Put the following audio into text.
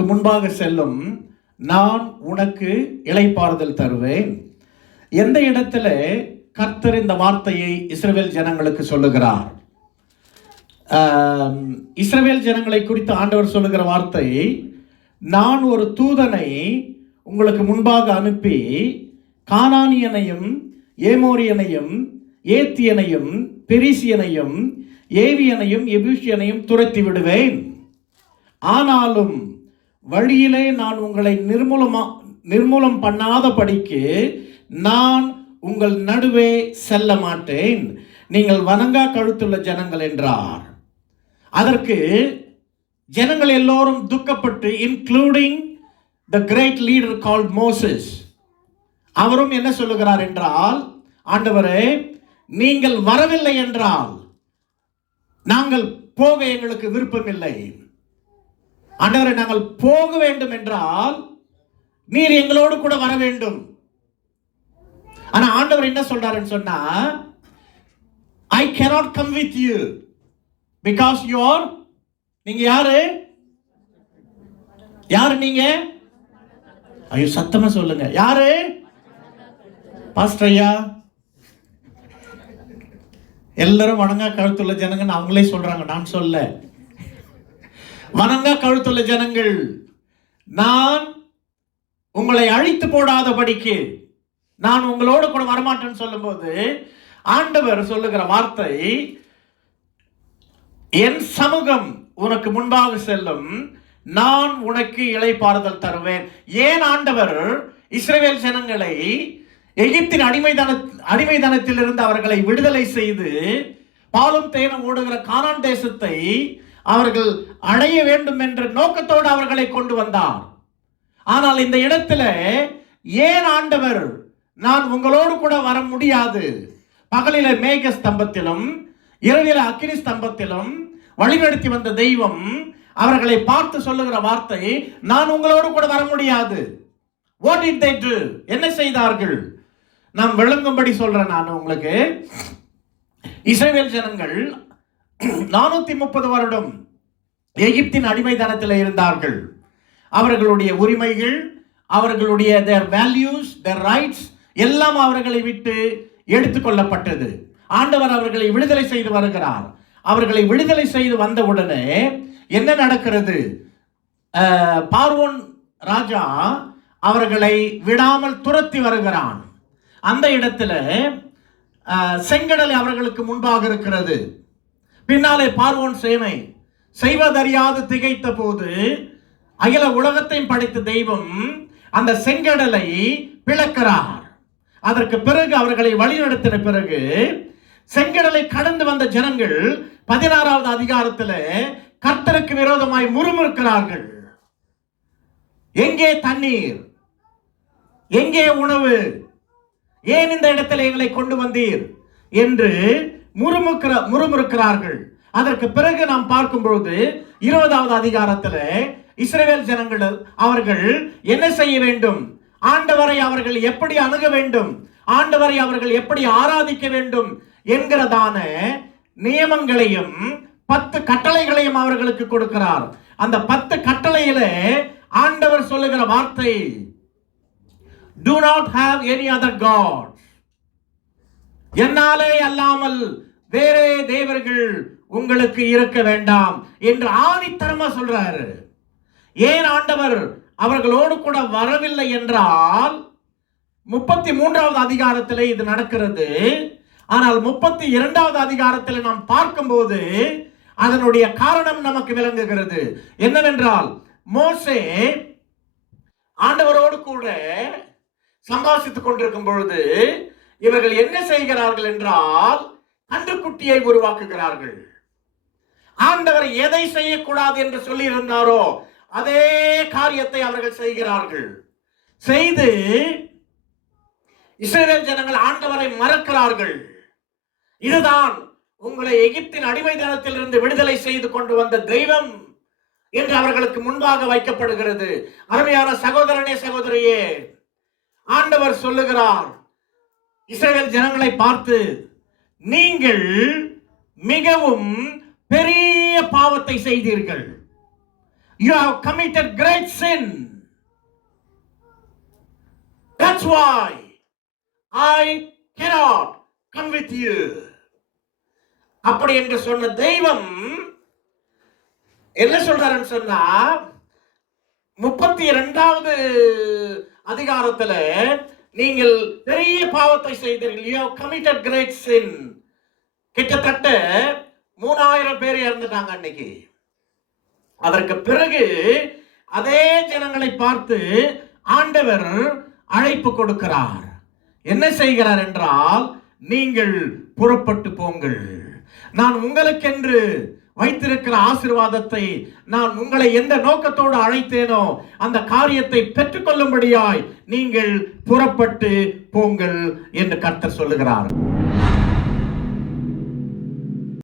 உனக்கு முன்பாக செல்லும், நான் உனக்கு இளைப்பாறுதல் தருவேன். எந்த இடத்துல கர்த்தர் இந்த வார்த்தையை இஸ்ரவேல் ஜனங்களுக்கு சொல்லுகிறார்? இஸ்ரவேல் ஜனங்களை குறித்து ஆண்டவர் சொல்லுகிற வார்த்தை, நான் ஒரு தூதனை உங்களுக்கு முன்பாக அனுப்பி கானானியனையும் ஏமோரியனையும் ஏத்தியனையும் பெரிசியனையும் ஏவியனையும் எபூசியனையும் துரத்தி விடுவேன். ஆனாலும் வழியிலே நான் உங்களை நிர்மூலம் பண்ணாதபடிக்கு நான் உங்கள் நடுவே செல்ல மாட்டேன். நீங்கள் வணங்கா கழுத்துள்ள ஜனங்கள் என்றார். அதற்கு ஜனங்கள் எல்லோரும் துக்கப்பட்டு, including the great leader called Moses. அவரும் என்ன சொல்லுகிறார் என்றால், ஆண்டவரே, நீங்கள் வரவில்லை என்றால் நாங்கள் போக எங்களுக்கு விருப்பமில்லை. ஆண்டவரே, நாங்கள் போக வேண்டும் என்றால் நீர் எங்களோடு கூட வர வேண்டும். ஆனா ஆண்டவர் என்ன சொல்றாருன்னு சொன்னா, I cannot come with you because you are, நீங்க யாரு? நீங்க? ஐயோ, சத்தமா சொல்லுங்க. யாரு? பாஸ்டர் ஐயா. எல்லாரும் வணங்கா கழுத்துள்ள ஜனங்கள் அவங்களே சொல்றாங்க, நான் சொல்ல. வணங்கா கழுத்துள்ள ஜனங்கள், நான் உங்களை அழித்து போடாதபடிக்கு நான் உங்களோடு கூட வரமாட்டேன்னு சொல்லும் போது ஆண்டவர் சொல்லுகிற வார்த்தை, என் சமூகம் உனக்கு முன்பாக செல்லும், நான் உனக்கு இளைப்பாறுதல் தருவேன். ஏன் ஆண்டவர் இஸ்ரவேல் ஜனங்களை எகிப்தின் அடிமைதனத்தில் இருந்து அவர்களை விடுதலை செய்து பாலும் தேனும் ஓடுகிற கானான் தேசத்தை அவர்கள் அடைய வேண்டும் என்ற நோக்கத்தோடு அவர்களை கொண்டு வந்தார். ஆனால் இந்த இடத்துல ஏன் ஆண்டவர் நான் உங்களோடு கூட வர முடியாது, பகலில மேக ஸ்தம்பத்திலும் இரவில அக்கினி ஸ்தம்பத்திலும் வழிநடத்தி வந்த தெய்வம் அவர்களை பார்த்து சொல்லுகிற வார்த்தை, நான் உங்களோடு கூட வர முடியாது. What did they do? என்ன செய்தார்கள்? நாம் விளங்கும்படி சொல்றேன். நான் உங்களுக்கு, இஸ்ரவேல் ஜனங்கள் 430 வருடம் எகிப்தின் அடிமைத்தனத்தில் இருந்தார்கள். அவர்களுடைய உரிமைகள், அவர்களுடைய their values, their rights எல்லாம் அவர்களை விட்டு எடுத்துக்கொள்ளப்பட்டது. ஆண்டவர் அவர்களை விடுதலை செய்து வருகிறார். அவர்களை விடுதலை செய்து வந்தவுடனே என்ன நடக்கிறது? பார்வோன் ராஜா அவர்களை விடாமல் துரத்தி வருகிறான். அந்த இடத்துல செங்கடல் அவர்களுக்கு முன்பாக இருக்கிறது. பின்னாலே பார்வோன் சேனை செய்வதறியாது திகைத்த போது அகில உலகத்தையும் படைத்த தெய்வம் அந்த செங்கடலை பிளக்கிறார். அதற்கு பிறகு அவர்களை வழிநடத்தின பிறகு செங்கடலை கடந்து வந்த ஜனங்கள் 16வது அதிகாரத்தில் கர்த்தருக்கு விரோதமாய் முறுமுறுக்கிறார்கள். எங்கே தண்ணீர், எங்கே உணவு, ஏன் இந்த இடத்தில் எங்களை கொண்டு வந்தீர் என்று முறுமுறுக்கிறார்கள். அதற்கு பிறகு நாம் பார்க்கும் பொழுது 20வது அதிகாரத்தில் இஸ்ரவேல் ஜனங்கள் அவர்கள் என்ன செய்ய வேண்டும், ஆண்டவரை அவர்கள் எப்படி அணுக வேண்டும், ஆண்டவரை அவர்கள் எப்படி ஆராதிக்க வேண்டும் என்கிறதான நியமங்களையும் 10 கட்டளைகளையும் அவர்களுக்கு கொடுக்கிறார். அந்த 10 கட்டளையில ஆண்டவர் சொல்லுகிற வார்த்தை, do not have any other god, என்னாலே அல்லாமல் வேறே தேவர்கள் உங்களுக்கு இருக்க வேண்டாம் என்று ஆணித்தரமா சொல்றாரு. ஏன் ஆண்டவர் அவர்களோடு கூட வரவில்லை என்றால் 33வது அதிகாரத்திலே இது நடக்கிறது. ஆனால் 32வது அதிகாரத்தில் நாம் பார்க்கும்போது அதனுடைய காரணம் நமக்கு விளங்குகிறது. என்னவென்றால், மோசே ஆண்டவரோடு கூட சம்பாஷித்துக் கொண்டிருக்கும் பொழுது இவர்கள் என்ன செய்கிறார்கள் என்றால், கன்றுக்குட்டியை உருவாக்குகிறார்கள். ஆண்டவர் எதை செய்யக்கூடாது என்று சொல்லி இருந்தாரோ அதே காரியத்தை அவர்கள் செய்கிறார்கள். செய்து இஸ்ரவேல் ஜனங்கள் ஆண்டவரை மறக்கிறார்கள். இதுதான் உங்களை எகிப்தின் அடிமைத்தனத்தில் இருந்து விடுதலை செய்து கொண்டு வந்த தெய்வம் என்று அவர்களுக்கு முன்பாக வைக்கப்படுகிறது. அருமையான சகோதரனே, சகோதரியே, ஆண்டவர் சொல்லுகிறார் இஸ்ரவேல் ஜனங்களை பார்த்து, நீங்கள் மிகவும் பெரிய பாவத்தை செய்தீர்கள். you have committed great sin. That's why I cannot come with you. அப்படி என்று சொன்ன தெய்வம் என்ன சொல்றாருன்னு சொன்னா 32வது அதிகாரத்துல நீங்கள் பெரிய பாவத்தை செய்தீர்கள். You have committed great sin. கிட்டத்தட்ட 3000 பேர் இறந்துட்டாங்க அன்னைக்கு. அதற்கு பிறகு அதே ஜனங்களை பார்த்து ஆண்டவர் அழைப்பு கொடுக்கிறார். என்ன செய்கிறார் என்றால், நீங்கள் புறப்பட்டு போங்கள், நான் உங்களுக்கென்று வைத்திருக்கிற ஆசீர்வாதத்தை நான் உங்களை எந்த நோக்கத்தோடு அழைத்தேனோ அந்த காரியத்தை பெற்றுக்கொள்ளும்படியாய் நீங்கள் புறப்பட்டு போங்கள் என்று கர்த்தர் சொல்லுகிறார்.